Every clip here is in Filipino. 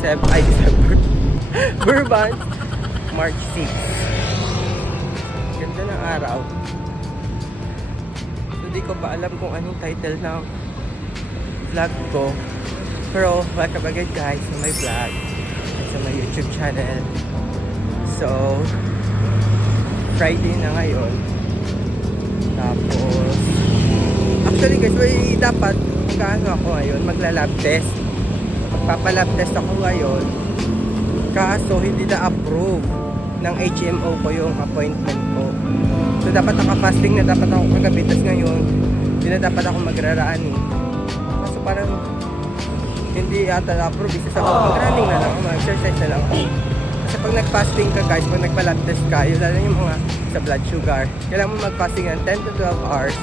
December. Bourbon, March 6. Ganda ng araw. So, di ko pa alam kung anong title ng vlog ko. Pero, welcome again guys sa my vlog. Sa my YouTube channel. So, Friday na ngayon. Tapos, actually guys, dapat magkano ako ngayon, magla-lab test. Magpapa-lab test ako ngayon. Kaso, hindi na-approve ng HMO ko yung appointment ko. So, dapat naka-fasting na dapat ako kagabi. Tapos ngayon, hindi na dapat ako magraraan eh. Kaso parang, hindi ata na-approve. Isa sa mag-running na lang, mag-exercise na lang ako. Kasi pag nag-fasting ka guys, pag nagpa-lab test ka, yun lalo yung mga sa blood sugar. Kailangan mo mag-fasting ng 10 to 12 hours.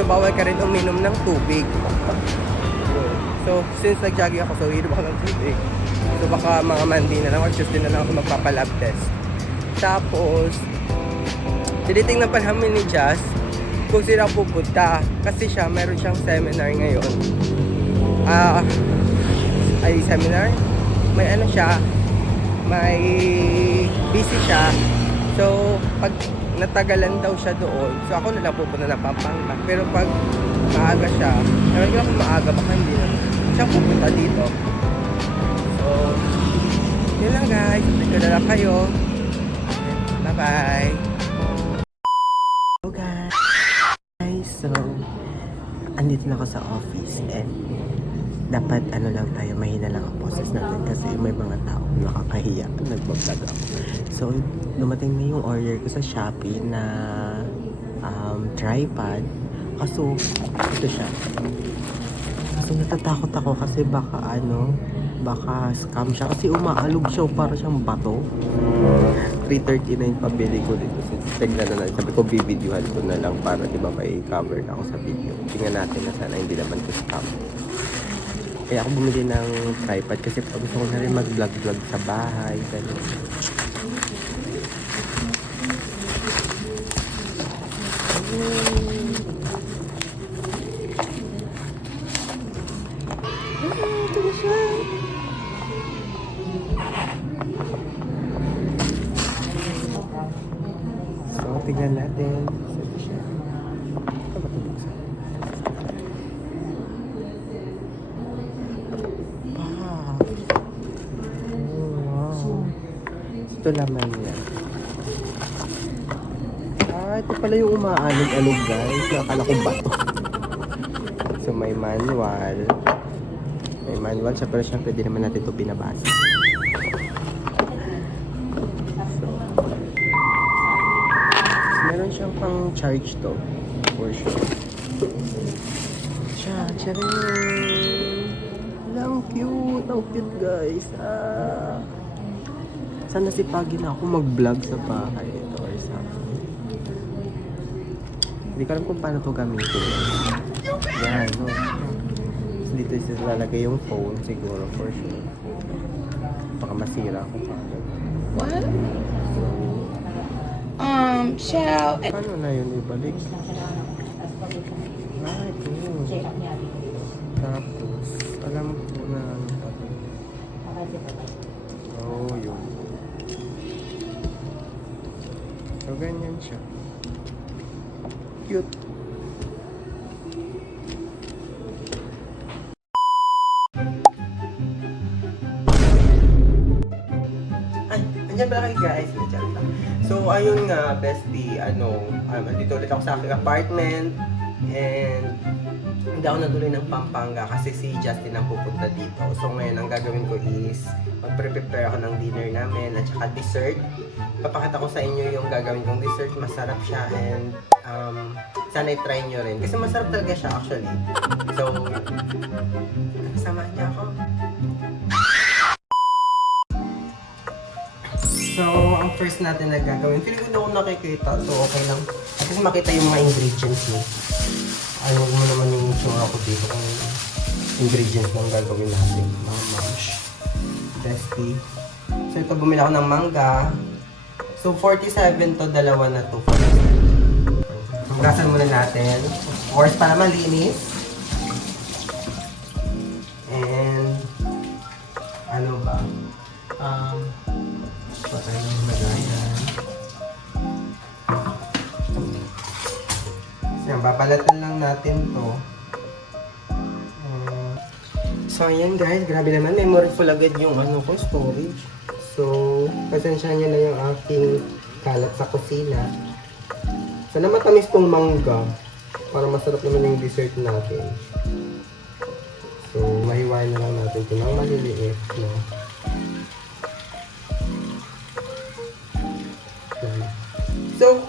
So, bawal ka rin uminom ng tubig. So, since nag-jogging ako, so hinom ako ng tubig. So, baka mga Monday na lang or Tuesday na lang ako magpapalab test. Tapos, tinitingnan pa namin ni Jazz kung sino ang pupunta. Kasi siya, meron siyang seminar ngayon. Seminar? May ano siya, may busy siya. So, pag natagalan daw siya doon, so ako na lang pupunta na Pampanga. Pero pag maaga siya, naman ko kung maaga, baka hindi na siya pupunta dito. So, yun lang guys. Update ko na lang kayo. Bye-bye. Hello guys. So, andito na ako sa office and dapat ano lang tayo, mahina lang ang boses natin kasi may mga tao nakakahiya nagbablog ako. So, dumating na yung order ko sa Shopee na tripod. Kaso, ito siya. Kaso natatakot ako kasi baka scam siya. Kasi umaalog siya, para siyang bato. 339 pabili ko dito. Tignan na lang. Sabi ko, bibidyohan ko na lang para diba may cover na ako sa video. Tingnan natin na sana hindi naman ko scam. Kaya ako bumili ng tripod kasi gusto ko na rin mag-vlog sa bahay. Ganun. Ito siya. So, tingnan natin. Ito siya. Ito ba ito buksan? Ito laman niya. Ito pala yung umaalog-alog guys. Nakakala ko bato. So may manual. May manual siya, pero syempre di naman natin ito binabasa. So, meron siyang pang charge to. For sure. Chacharin! Ang cute! Ang cute guys! Sana sipagin ako mag-vlog sa bahay ito or something. Hindi ko alam kung paano ito gamitin. Yan, no? So, dito is lalagay yung phone siguro for sure. Baka masira ako pa. What? Shall... Paano na yun ibalik? Ito. Tapos, alam ko na ano pa. Oh, yun. So, ganyan siya. Cute. Ay, andyan pala kayo guys. So, ayun nga, bestie, dito ulit ako sa aking apartment. And, hindi ako natuloy ng Pampanga kasi si Justin ang pupunta dito. So, ngayon, ang gagawin ko is magpre-prepare ako ng dinner namin at saka dessert. Papakita ko sa inyo yung gagawin kong dessert. Masarap siya and sana i-try nyo rin. Kasi masarap talaga siya actually. So, samahan niyo ako. So, ang first natin na gagawin, feeling ko na ako nakikita. So, okay lang. Kasi makita yung mga ingredients mo. Ayaw mo naman yung tsura ko dito kung ingredients mo ang gagawin natin. Mga mash. Bestie. So, ito bumili ako ng mangga. So, 47 to, dalawa na to. Hugasan muna natin. Of course, para malinis. And, ano ba? Patay ng lagayan. So, babalatan lang natin to. So, ayan guys, grabe naman. Memory full agad yung ano ko, storage. So, pasensya nyo na yung aking kalat sa kusina. Sana matamis tong mangga para masarap naman yung dessert natin. So, mahiwain na lang natin ito ng maliliit, no? So,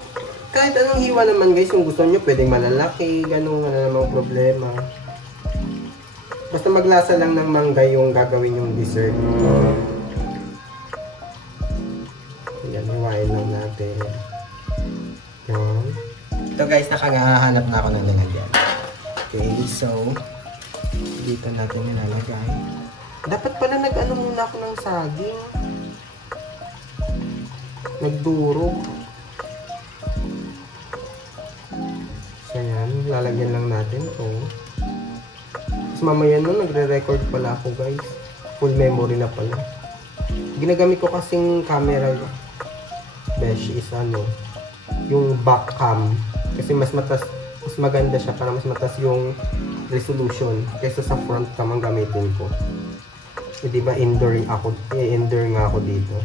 kahit anong hiwa naman guys, yung gusto nyo, pwedeng malalaki, ganun, wala namang problema. Basta maglasa lang ng mangga yung gagawin yung dessert. Ayan, hiwain lang natin. Yan. Ito guys, nakagahanap na ako ng lalagyan. Okay, so, dito natin nilalagay. Dapat pala nag-ano muna ako ng saging. Nagdurog. So yan, lalagyan lang natin ito. Tapos mamaya nun, nagre-record pala ako guys. Full memory na pala. Ginagamit ko kasing camera besh is ano, yung back cam. Kasi mas maganda siya para mas matas yung resolution kaysa sa front cam ang gamitin ko. E, diba indoor nga ako dito.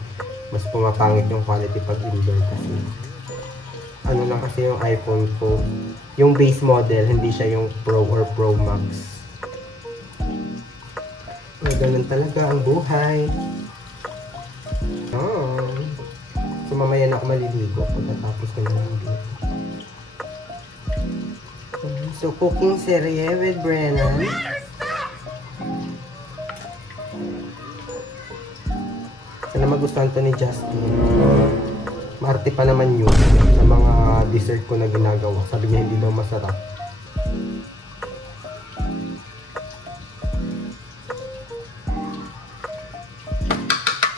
Mas pumapangit yung quality pag indoor kasi ano lang kasi yung iPhone ko, yung base model, hindi siya yung Pro or Pro Max. Ganun talaga ang buhay. Oh. So mamaya na ako maliligo pagkatapos ko na lang dito. So cooking serye with Brennan. Sana magustuhan to ni Justin. Maarte pa naman yun sa mga dessert ko na ginagawa. Sabi niya hindi daw masarap.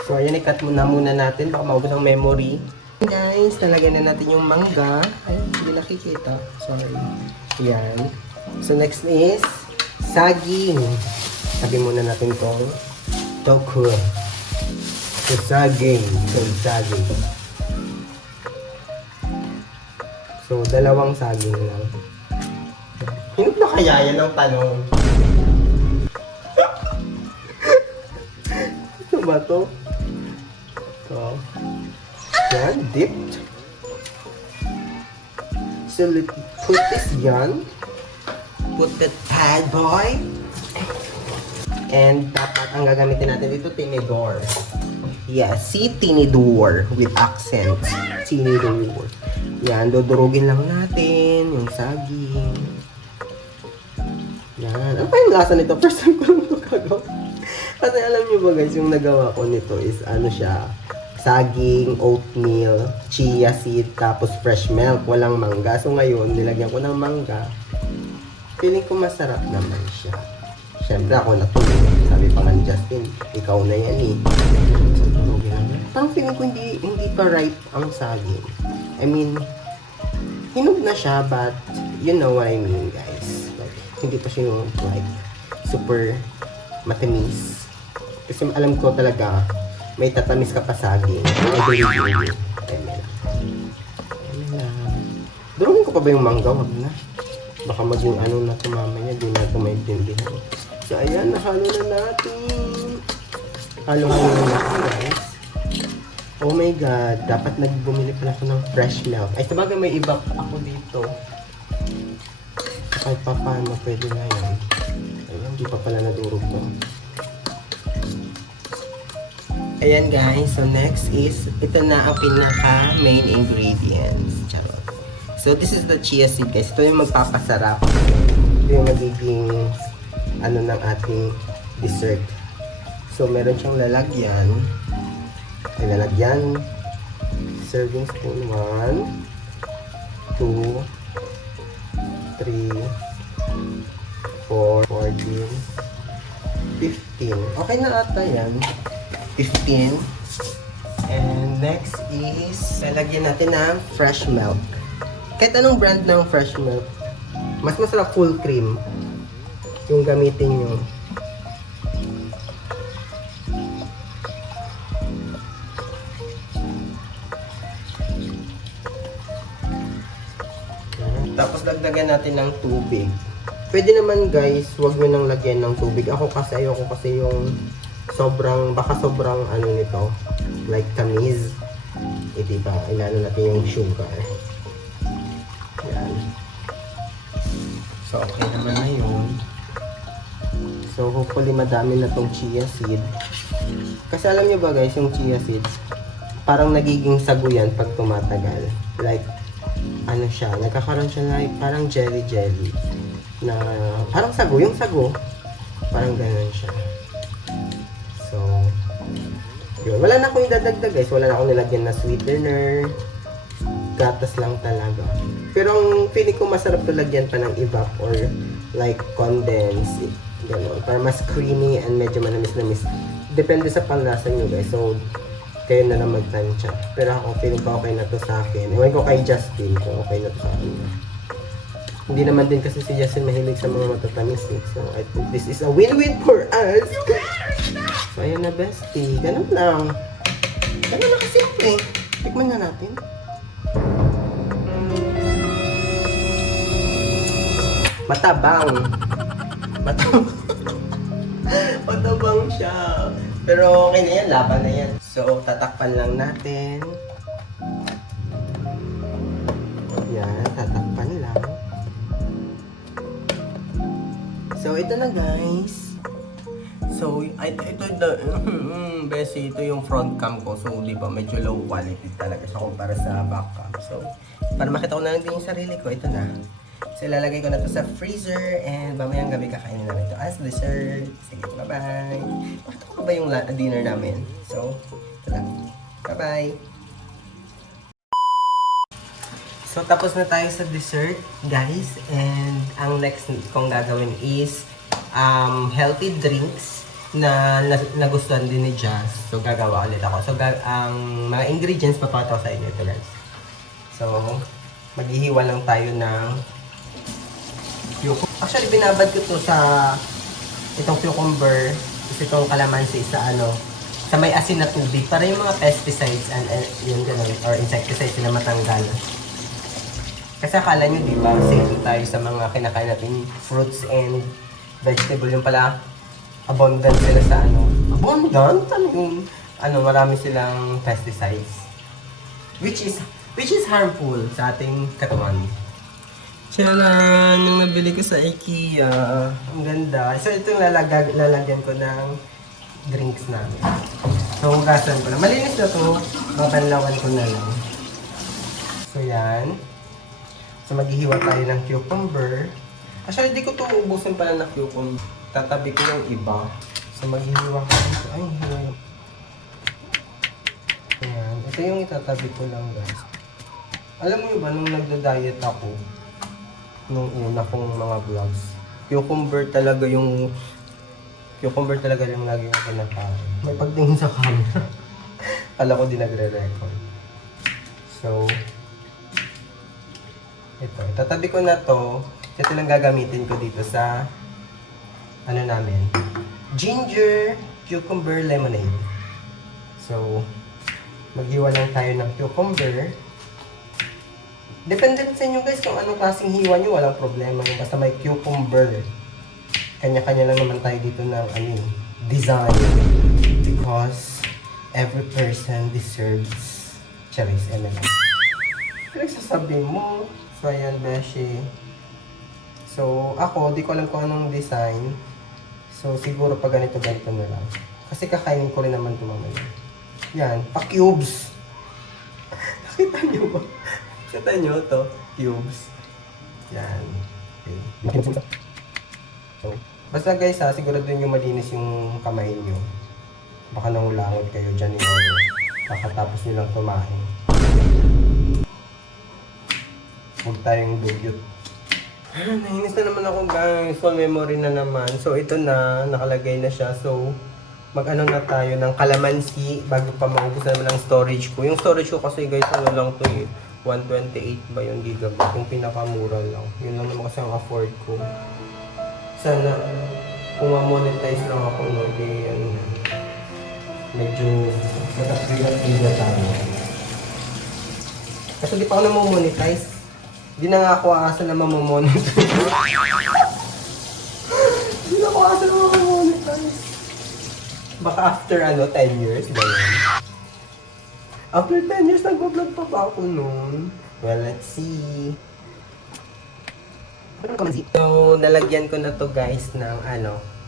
So ayan, i-cut muna natin. Baka maubos ang memory. Guys, talagyan na natin yung mangga. Ay, hindi nakikita. Sorry. Yan. So next is saging. Sabi muna natin itong toku. So saging. So dalawang saging lang. Hindi na kaya yan ang tanong. Ito ba to? So, yan, dipped. So, let's put this yan. Put the bad boy. And dapat ang gagamitin natin dito, tinidor. Yeah, si tinidor with accent. Tinidor. Yan, dudurugin lang natin yung saging. Yan. Ano pa yung lasa nito? First time ko lang ito gagawa. Kasi alam nyo ba guys, yung nagawa ko nito is ano siya, saging, oatmeal, chia seed, tapos fresh milk, walang mangga. So ngayon, nilagyan ko ng mangga. Feeling ko masarap naman siya. Siyempre ako natulog. Sabi pa man Justin, ikaw na yan eh. So tulogin lang yan. Parang feeling ko hindi pa ripe ang saging. I mean, hinog na siya, but you know what I mean guys. Like, hindi pa siya yung like super matamis. Kasi alam ko talaga, may tatamis ka pa saging. I believe you. Ayan na. Durugin ko pa ba yung mangga? Wag na. Baka maging ano na ito mamaya, di na ito maintindihan. So ayan, nahalo na natin. Halo-halo na natin guys. Oh my god, dapat nagbumili pala ako ng fresh milk. Ay sabagay may iba ako dito. Kahit pa paano pwede na yan. Ayun, di pa pala nadurog to. Ayan guys, so next is, ito na ang pinaka main ingredients. Charot. So this is the chia seed guys. Ito yung magpapasarap. Ito yung magiging ano ng ating dessert. So meron siyang lalagyan. Ay lalagyan. Serving spoon 1, 2, 3, 4, 14, 15. Okay na ata yan. 15. And next is, lalagyan natin ng fresh milk. Kahit anong brand ng fresh milk, mas masarap full cream yung gamitin nyo. Tapos dagdagan natin ng tubig. Pwede naman guys, wag nyo nang lagyan ng tubig. Ako kasi ayoko kasi yung baka sobrang ano nito, like tamis. Eh diba, ilalo natin yung sugar. Yan. So okay naman na yun. So hopefully madami na tong chia seed. Kasi alam nyo ba guys, yung chia seed, parang nagiging sago yan pag tumatagal. Like, ano siya, nagkakaroon siya like parang jelly na parang sago, yung sago parang ganun siya. So yun, wala na akong idadagdag guys, wala na akong nilagyan na sweetener, gatas lang talaga. Pero ang feeling ko masarap to lagyan pa ng evap or like condense, gano'n, para mas creamy and medyo manamis-namis. Depende sa panlasa nyo guys, so kayo na lang magtansya. Pero ako, feeling ko okay na to sa akin. Ewan ko kay Justin kung okay na to sa akin. Hindi naman din kasi si Justin mahilig sa mga matatamis eh. So I think this is a win-win for us. So ayan na bestie. Ganun lang. Ganun lang kasimple. Tikman na natin. Matabang. Matabang siya. Pero okay na yan, laban na yan. So, tatakpan lang natin. Yan, tatakpan lang. So, ito na guys. So, ito Bessie, ito yung front cam ko. So, di ba, medyo low quality talaga siya kumpara sa back cam. So, para makita ko na lang din yung sarili ko, ito na. So, ilalagay ko na to sa freezer and mamayang gabi kakainin namin ito as dessert. Sige, bye-bye. Bakit ko ba yung dinner namin? So, ito lang. Bye-bye. So, tapos na tayo sa dessert, guys. And ang next kong gagawin is healthy drinks na nagustuhan din ni Jazz. So, gagawa ulit ako. So, ang mga ingredients, papakita ko sa inyo ito, guys. So, maghihiwa lang tayo ng actually, binabad ko to sa itong cucumber, itong kalamansi sa sa may asin na tubig para yung mga pesticides and yun ganun, or insecticides na matanggal. Kasi akala nyo, di ba, safe tayo sa mga kinakain natin fruits and vegetable. Yung pala, abundant sila sa abundant? Marami silang pesticides. Which is harmful sa ating katawan. Charan! Yung nabili ko sa IKEA. Ang ganda. So, ito yung lalagyan ko ng drinks namin. So, hugasan ko lang. Malinis na to. Babanlawan ko na lang. So, yan. So, maghihiwa tayo ng cucumber. Actually, di ko ito ubusin pala na cucumber. Tatabi ko yung iba. So, maghihiwa ko dito. Ay, hiwa. Ayan. Ito yung itatabi ko lang, guys. Alam mo ba, nung nagda-diet ako, nung una kong mga vlogs, cucumber talaga yung lagi ko kinakain. May pagtingin sa camera. Kala ko di nagre-record. So, ito. Tatabi ko na to. Ito lang gagamitin ko dito sa namin. Ginger, cucumber, lemonade. So, maghiwa lang tayo ng cucumber. Depende sa inyo guys kung anong klaseng hiwa nyo, walang problema. Basta may cucumber. Kanya-kanya lang naman tayo dito ng design. Because every person deserves charis M&M. Pinagsasabi mo. So ayan, Beshi. So ako, di ko alam kung anong design. So siguro pag ganito na lang. Kasi kakainin ko rin naman ito mamaya. Yan, pa-cubes. Nakita nyo ba? Kita nyo to, cubes. Yan. Okay. So, basta guys siguraduhin nyo malinis yung kamay nyo. Baka nangulangot kayo dyan kakatapos nyo lang kumain. Huwag tayong dugyot. Nainis na naman ako guys. Full memory na naman. So, ito na. Nakalagay na siya. So, mag-ano na tayo ng kalamansi bago pa maubos na naman ang storage ko. Yung storage ko kasi guys, lang to 128 ba yung gigabyte? Yung pinakamura lang. Yun lang naman kasi ang afford ko. Sana, kung ma-monetize lang ako, no, medyo matapos-bigat tayo. Kasi di pa ako na-monetize. Hindi na nga ako aasa na mamamonitor. Hindi na ako aasa na mamamonitor. Baka after 10 years, ba yun? After 10 years, nag-vlog pa ba ako noon? Well, let's see. So, nalagyan ko na to guys ng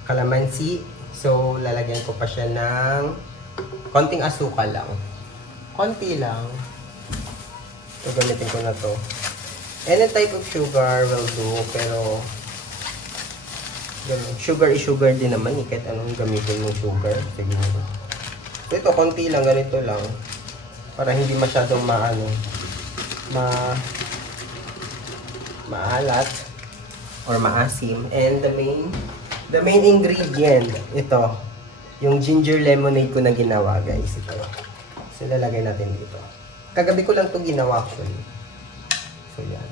kalamansi. So, lalagyan ko pa siya ng konting asukal lang. Konti lang. So, gamitin ko na to. Any type of sugar will do, pero ganun. Sugar is sugar din naman eh, kahit anong gamitin yung sugar. Siguro. So, ito, konti lang, ganito lang. Para hindi masyadong maalat or maasim. And the main ingredient, ito, yung ginger lemonade ko na ginawa, guys. Ito. So, lalagay natin dito. Kagabi ko lang ito ginawa actually. So, yan.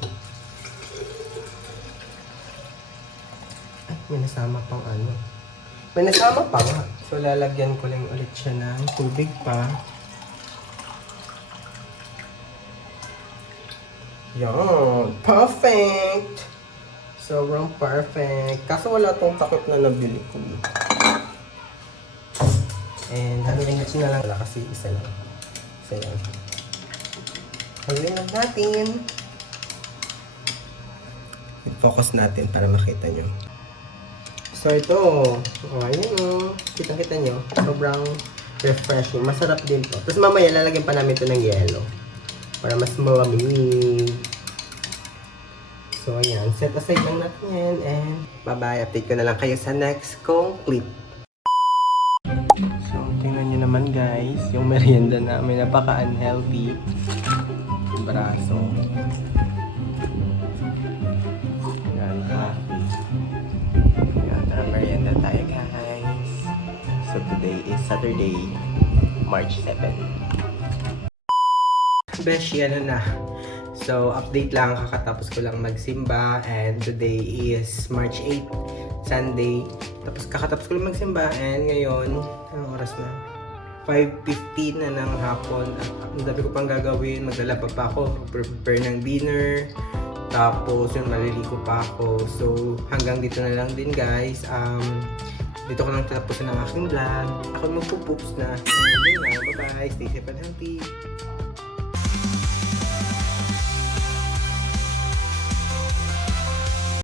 Ay, may nasama pang May nasama pa nga. So, lalagyan ko lang ulit siya ng tubig pa. Yan. Perfect! Sobrang perfect. Kaso wala tong takip na nabili ko. And haluin natin na lang. Wala kasi isa lang. So, yan. Haluin lang natin. I-focus natin para makita nyo. So, ito. Ayan o. Kitang-kita nyo. Sobrang refreshing. Masarap din to. Tapos mamaya lalagyan pa namin ito ng yelo. Para mas malamig. So, ayan. Set aside lang natin yan. And bye-bye. Update ko na lang kayo sa next kong clip. So, tingnan nyo naman guys. Yung merienda namin. Napaka-unhealthy. Braso. Yan, coffee. Yan, tara merienda tayo guys. So, today is Saturday, March 7. Beshi, na. So, update lang. Kakatapos ko lang magsimba. And today is March 8, Sunday. Tapos kakatapos ko lang magsimba. And ngayon, anong oras na? 5:15 na ng hapon. Ang dami ko pang gagawin. Maglalaba pa ako. Prepare ng dinner. Tapos yun, maliligo pa ako. So, hanggang dito na lang din guys. Dito ko lang tatapusin ang aking vlog. Ako magpo-poops na. Bye-bye. Stay safe and healthy.